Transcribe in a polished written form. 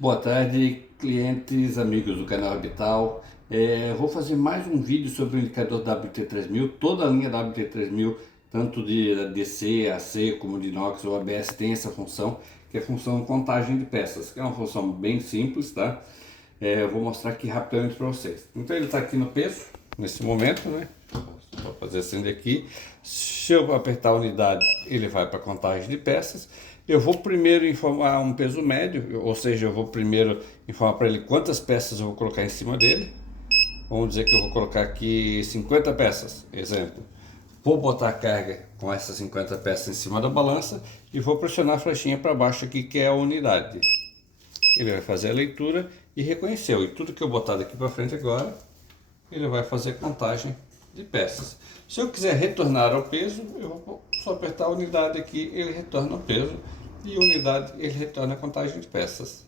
Boa tarde, clientes, amigos do canal Orbital. Vou fazer mais um vídeo sobre o indicador WT3000. Toda a linha WT3000, tanto de DC, AC, como de inox ou ABS, tem essa função, que é a função contagem de peças, que é uma função bem simples, tá? Eu vou mostrar aqui rapidamente para vocês. Então ele está aqui no peso, nesse momento, né? Vou fazer acender aqui. Se eu apertar a unidade, ele vai para a contagem de peças. Eu vou primeiro informar um peso médio, ou seja, eu vou primeiro informar para ele quantas peças eu vou colocar em cima dele. Vamos dizer que eu vou colocar aqui 50 peças, exemplo. Vou botar a carga com essas 50 peças em cima da balança e vou pressionar a flechinha para baixo aqui, que é a unidade. Ele vai fazer a leitura e reconheceu. E tudo que eu botar daqui para frente agora, ele vai fazer a contagem de peças. Se eu quiser retornar ao peso, eu vou só apertar a unidade aqui, ele retorna ao peso, e a unidade ele retorna a contagem de peças.